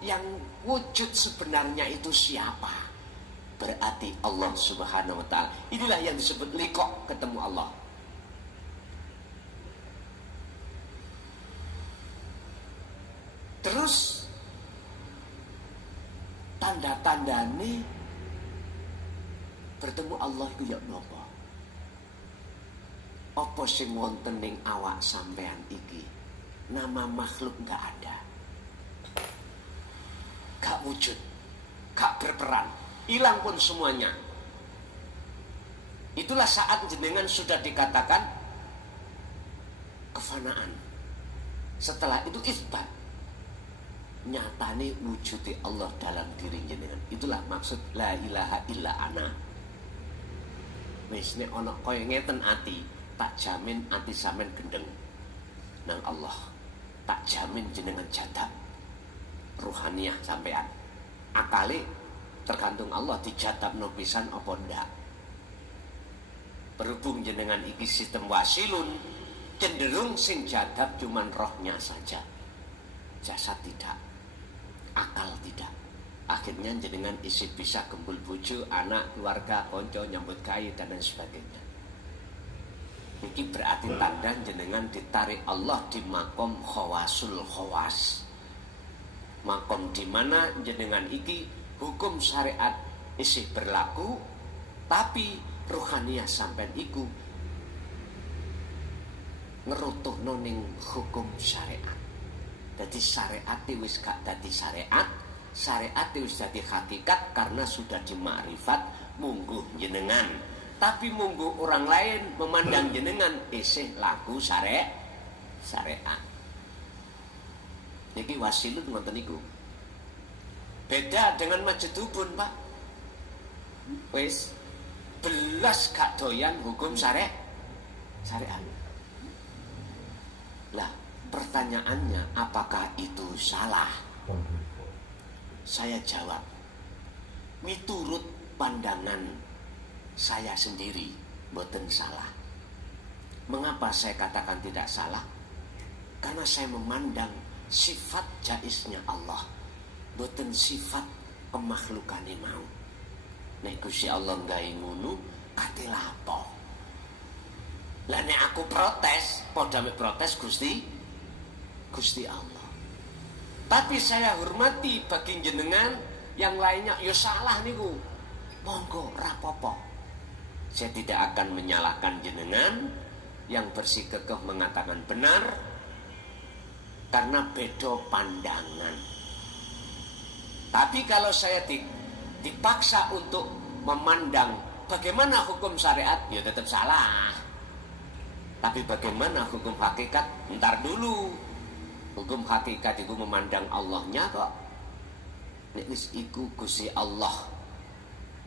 yang wujud sebenarnya itu siapa. Berarti Allah Subhanahu wa ta'ala. Inilah yang disebut liqa, ketemu Allah. Terus tanda-tanda ini bertemu Allah itu ya nopo? Apa sing wonten ning awak sampean iki? Nama makhluk gak ada. Gak wujud, gak berperan, hilang pun semuanya. Itulah saat jenengan sudah dikatakan kefanaan. Setelah itu isbat, nyatane wujudi Allah dalam diri jenengan. Itulah maksud la ilaha illa ana. Wis nek ana kaya ngeten ati, tak jamin ati sampean gendeng nang Allah. Tak jamin jenengan jadab ruhaniyah sampean. Akale tergantung Allah dijadabno pisan apa ndak. Berhubung jenengan iki sistem wasilun, cenderung sing jadab cuman rohnya saja, jasad tidak, akal tidak. Akhirnya jenengan isi bisa gembul bojo, anak, keluarga, konco, nyambut gawe dan lain sebagainya. Ini berarti tanda jenengan ditarik Allah di makom khawasul khawas. Makom di mana jenengan iki hukum syariat isih berlaku, tapi ruhaniyah sampean iku ngerutuhno ning hukum syariat. Jadi syariat wis gak dadi syariat, syariat wis dadi hakikat karena sudah dimakrifat mungguh jenengan. Tapi mungguh orang lain memandang jenengan isih laku syariat. Niki wasilun ngoten niku. Beda dengan majedubun, Pak. Wis belas gak doyan hukum syariat. Lah, pertanyaannya apakah itu salah? Saya jawab, miturut pandangan saya sendiri mboten salah. Mengapa saya katakan tidak salah? Karena saya memandang sifat jaisnya Allah, mboten sifat kemakhlukane mau. Nek Gusti Allah gawe ngono, kate lapo? Lah nek aku protes, padha mek protes Gusti Allah. Tapi saya hormati bagi jenengan yang lainnya ya salah niku. Monggo rapopo. Saya tidak akan menyalahkan jenengan yang bersikukuh mengatakan benar karena beda pandangan. Tapi kalau saya dipaksa untuk memandang bagaimana hukum syariat, ya tetap salah. Tapi bagaimana hukum hakikat? Ntar dulu. Hukum hakikat itu memandang Allahnya kok. Nek wis iku Gusti Allah.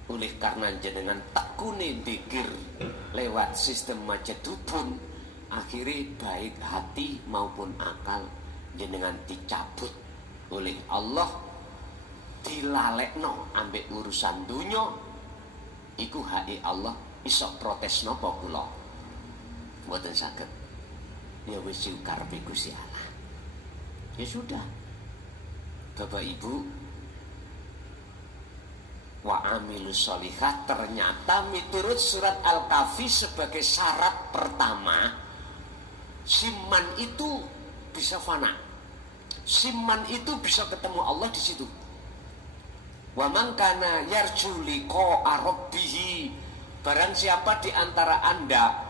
Oleh karena jenengan tekune dzikir lewat sistem majedubun, akhirnya baik hati maupun akal jenengan dicabut oleh Allah, dilalekno ambek urusan dunya. Iku hake Allah, iso protes napa kula? Mboten saged. Ya wis karepe Gusti Allah. Ya sudah. Bapak Ibu, wa amilus sholihah ternyata miturut surat Al-Kahfi sebagai syarat pertama, siman itu bisa fana. Siman itu bisa ketemu Allah di situ. Wa man kana yarju liqa'a rabbih, barang siapa di antara Anda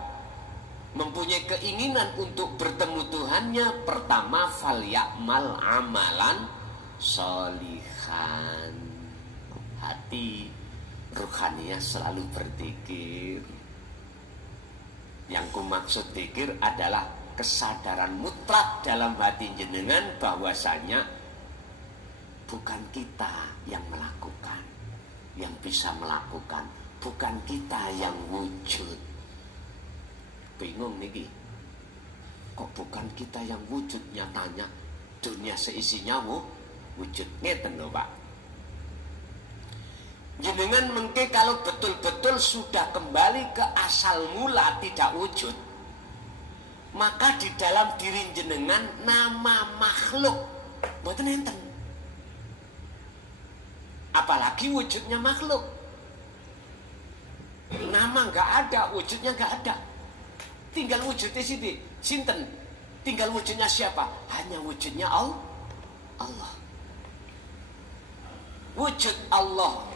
mempunyai keinginan untuk bertemu Tuhannya, pertama falyamal amalan sholihan. Hati ruhaniyah selalu berzikir. Yang kumaksud zikir adalah kesadaran mutlak dalam hati jenengan bahwasanya bukan kita yang melakukan, yang bisa melakukan, bukan kita yang wujud. bingung niki. Kok bukan kita yang wujud nyatanya, dunia seisinya wujud. Ngeten lho Pak. Jenengan mengke kalau betul-betul sudah kembali ke asal mula tidak wujud, maka di dalam diri jenengan nama makhluk mboten enten. Apalagi wujudnya makhluk. Nama nggak ada, wujudnya nggak ada. Tinggal wujudnya sini, sinten? Tinggal wujudnya siapa? Hanya wujudnya Allah. Wujud Allah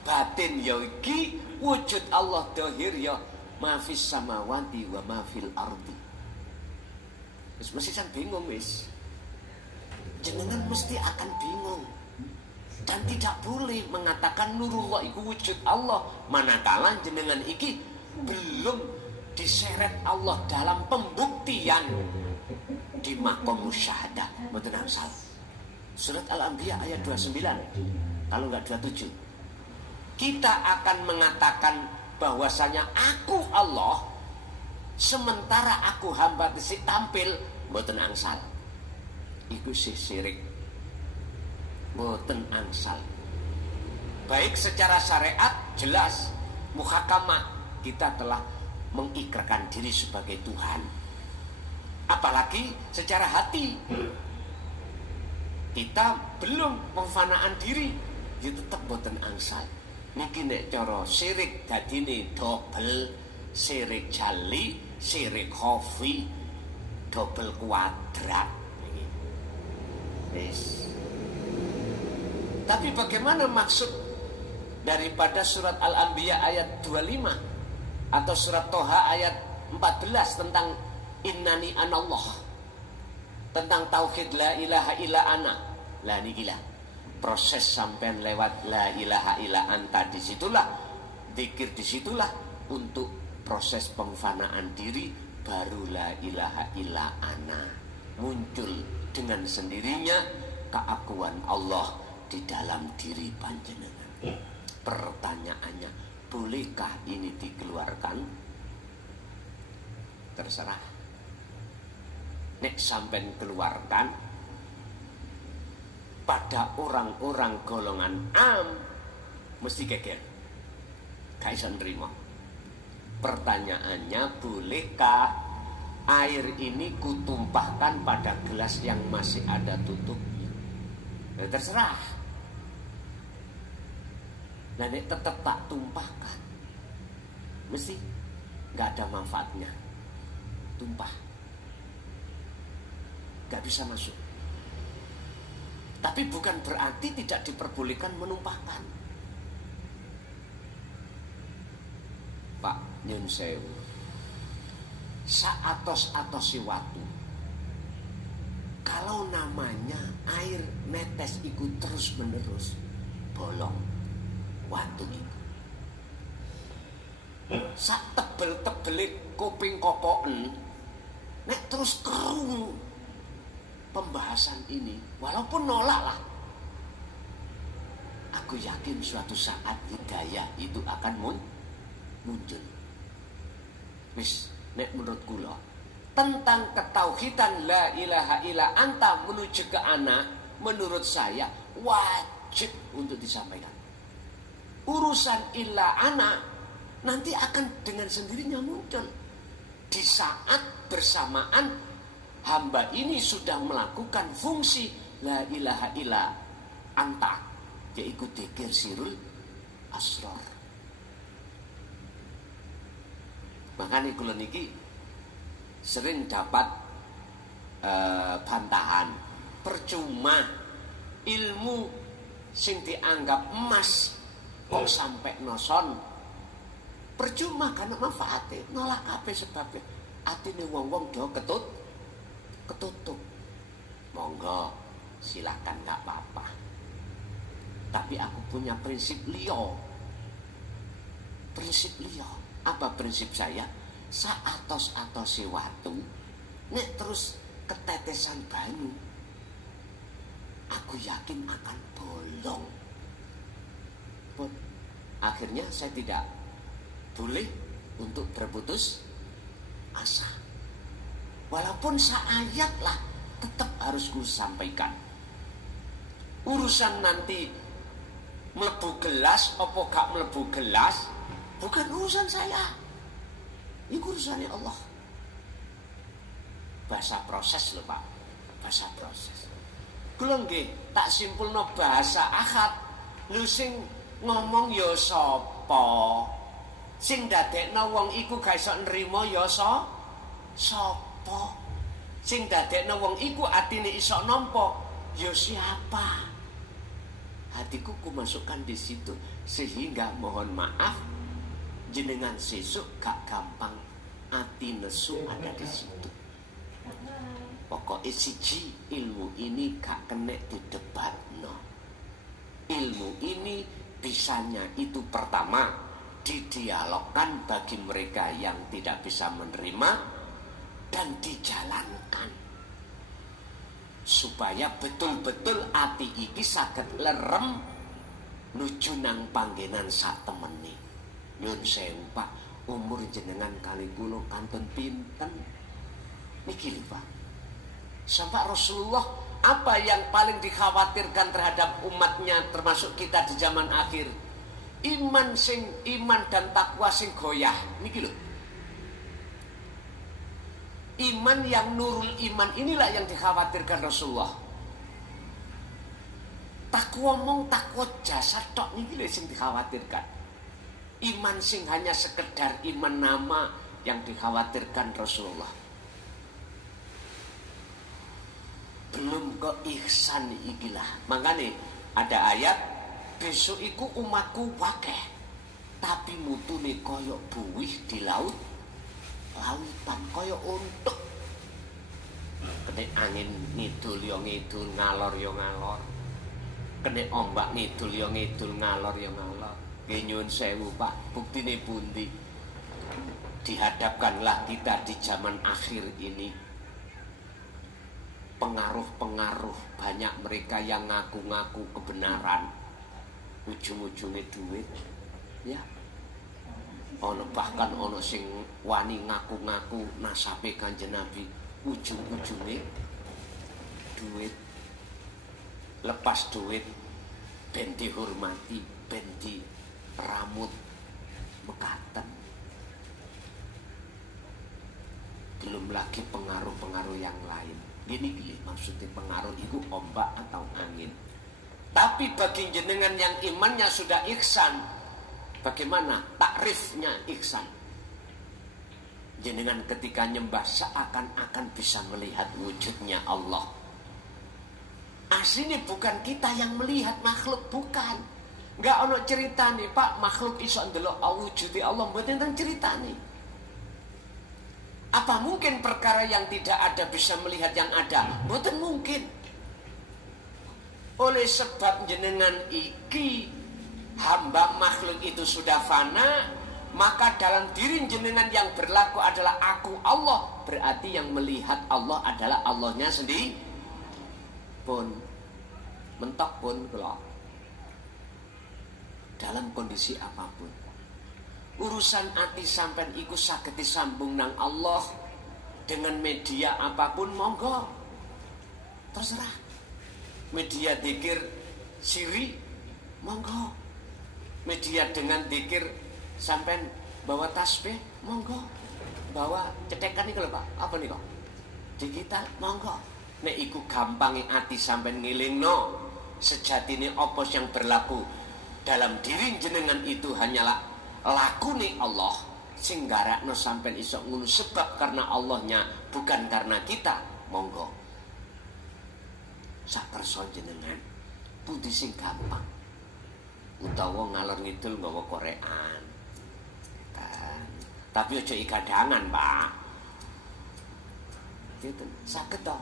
batin ya iki, wujud Allah dohir ya mafis samawati wa mafil ardi. Wis mesti kan bingung wis. Jenengan mesti akan bingung. Dan tidak boleh mengatakan nurullah itu wujud Allah manakala jenengan iki belum diseret Allah dalam pembuktian di makom musyahadah. Mboten angsal. Surat Al-Anbiya ayat 29. Kalau enggak 27. Kita akan mengatakan bahwasanya aku Allah sementara aku hamba tisik tampil mboten angsal. Iku syirik. Mboten angsal. Baik secara syariat jelas muhakamah kita telah mengikrarkan diri sebagai Tuhan. Apalagi secara hati kita belum pemfanaan diri, dia tetap mboten angsal. Niki nek cara syirik dadine dobel, syirik jali, syirik khafi, dobel kuadrat. Yes. Tapi bagaimana maksud daripada surat Al-Anbiya ayat 25 atau surat Toha ayat 14 tentang innani anallah, tentang tauhid la ilaha illa ana. Lah nikilah proses sampean lewat la ilaha illa anta, disitulah zikir, disitulah untuk proses pemfanaan diri, baru la ilaha illa ana muncul dengan sendirinya keakuan Allah di dalam diri panjenengan. Pertanyaannya, bolehkah ini dikeluarkan? Terserah. Nek sampean keluarkan pada orang-orang golongan am, mesti geger, gak bisa nerima. Pertanyaannya, bolehkah air ini kutumpahkan pada gelas yang masih ada tutupnya? Ya, terserah. Nah, nek tetap tak tumpahkan, mesti gak ada manfaatnya. Tumpah, gak bisa masuk. Tapi bukan berarti tidak diperbolehkan menumpahkan. Pak nyun sewu, saatos-atosi watu, kalau namanya air netes ikut terus menerus, bolong watu itu. Sak tebel-tebele kuping kopoken, nek terus kerung pembahasan ini, walaupun nolak lah, aku yakin suatu saat hidayah itu akan muncul. Wis, nek menurut kula tentang ketauhidan la ilaha illa anta menuju ke ana, menurut saya wajib untuk disampaikan. Urusan illa ana nanti akan dengan sendirinya muncul di saat bersamaan hamba ini sudah melakukan fungsi la ilaha illa anta, yaitu dzikir sirul asrar. Makanya kula niki sering dapat bantahan, percuma ilmu sing dianggap emas kok sampai noson, percuma karena manfaatnya nolak kabeh sebabnya atine wong-wong do ketutup. Monggo silakan, gak apa-apa. Tapi aku punya prinsip liya. Prinsip liya. Apa prinsip saya? Saatos-atosi watu nek terus ketetesan banyu, aku yakin akan bolong. Akhirnya saya tidak boleh untuk berputus asa. Walaupun seayat lah, tetap harus ku sampaikan. Urusan nanti mlebu gelas apa gak mlebu gelas bukan urusan saya. Ini urusannya Allah. Bahasa proses lho Pak. Bahasa proses. Kula nggih tak simpulno bahasa ahad. Lho sing ngomong ya sapa? Sing dadekno wong iku gak iso nrimo ya sapa? Sing dadekno wong iku atine iso nampa ya siapa? Hatiku ku masukkan di situ sehingga mohon maaf jenengan sesuk gak gampang hati nesu ada di situ. Pokoknya siji ilmu ini gak kena didebatno. Ilmu ini bisanya itu pertama didialogkan bagi mereka yang tidak bisa menerima dan dijalankan supaya betul-betul ati iki saged lerem nuju nang panggenan sak temene. Nyun sewu Pak, umur jenengan kali kula kantun pinten niki lho Pak. Sampai Rasulullah apa yang paling dikhawatirkan terhadap umatnya termasuk kita di zaman akhir? Iman dan takwa sing goyah niki lho. Iman yang nurul iman inilah yang dikhawatirkan Rasulullah. Takwa mong takwa jasad tok niki lho sing dikhawatirkan. Iman sing hanya sekedar iman nama yang dikhawatirkan Rasulullah. Belum ke ihsan ikilah. Makanya ada ayat besok iku umatku wakeh tapi mutune koyok buih di laut. Lautan kaya untuk kene angin ngidul ya ngidul, ngalor ya ngalor. Kene ombak ngidul ya ngidul, ngalor ya ngalor. Nggih nyuwun sewu Pak, buktine pundi? Dihadapkanlah kita di zaman akhir ini. Pengaruh-pengaruh banyak mereka yang ngaku-ngaku kebenaran. Ujung-ujungnya duit. Ya. Bahkan ono sing wani ngaku-ngaku nasabe Kanjeng Nabi, ujung-ujungnya duit. Lepas duit ben dihormati, ben diramut mekaten. Belum lagi pengaruh-pengaruh yang lain. Gini maksudnya pengaruh itu ombak atau angin. Tapi bagi jenengan yang imannya sudah ihsan, bagaimana takrifnya ihsan? Jenengan ketika nyembah seakan-akan bisa melihat wujudnya Allah. Aslinya bukan kita yang melihat makhluk, bukan. Nggak ono cerita nih Pak, makhluk iso ndelok wujudnya Allah, mboten teng cerita nih. Apa mungkin perkara yang tidak ada bisa melihat yang ada? Mboten mungkin. Oleh sebab jenengan iki hamba makhluk itu sudah fana, maka dalam diri jenengan yang berlaku adalah aku Allah. Berarti yang melihat Allah adalah Allahnya sendiri. Pun mentok pun kalau dalam kondisi apapun urusan ati sampean iku saged disambung nang Allah dengan media apapun, monggo terserah. Media dzikir siri, monggo. Media dengan dzikir sampean bawa tasbih, monggo. Bawa cetekan iki lho Pak, apa nih kok? Digital, monggo. Nek iku gampange ati sampean ngelingno sejatine apa yang berlaku dalam diri jenengan itu hanyalah lakune Allah sing garakno sampean iso ngono, sebab karena Allahnya bukan karena kita, monggo. Sak kersa jenengan pundi sing gampang, utawa ngalor ngidul nggawa korean. Tapi aja ikadangan Pak. Gitu, saged to.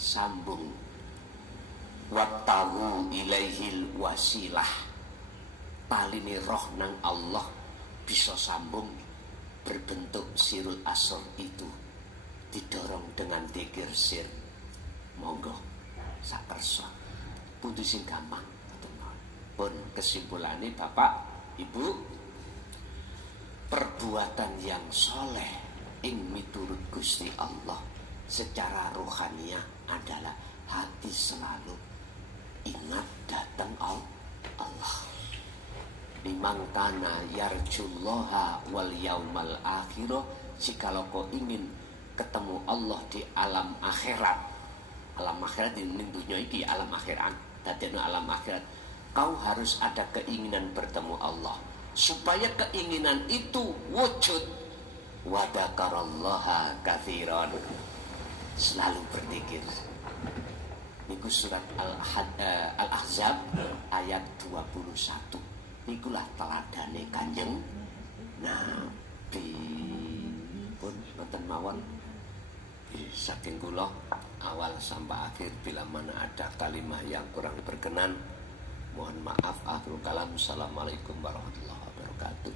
Sambung wattahu ilaihil wasilah, paline roh nang Allah bisa sambung berbentuk sirul asr itu didorong dengan dzikir sir, monggo sakersa pundi sing gampang. Pun kesimpulannya Bapak Ibu, perbuatan yang soleh ing miturut Gusti Allah secara rohaniah adalah hati selalu ingat datang Allah. Liman kana yarjullaha wal yaumal akhirah, jikalau kau ingin ketemu Allah di alam akhirat. Alam akhirat ini dunia ini alam akhirat. Tadi alam akhirat kau harus ada keinginan bertemu Allah. Supaya keinginan itu wujud, wadakarallaha katsiran, selalu berzikir. Niku surat Al-Ahzab ayat 21. Nikulah teladane Kanjeng Nabi. Pun mboten mawon saking kula awal sampai akhir, bila mana ada kalimat yang kurang berkenan mohon maaf. Akhirul kalam. Assalamualaikum warahmatullahi wabarakatuh.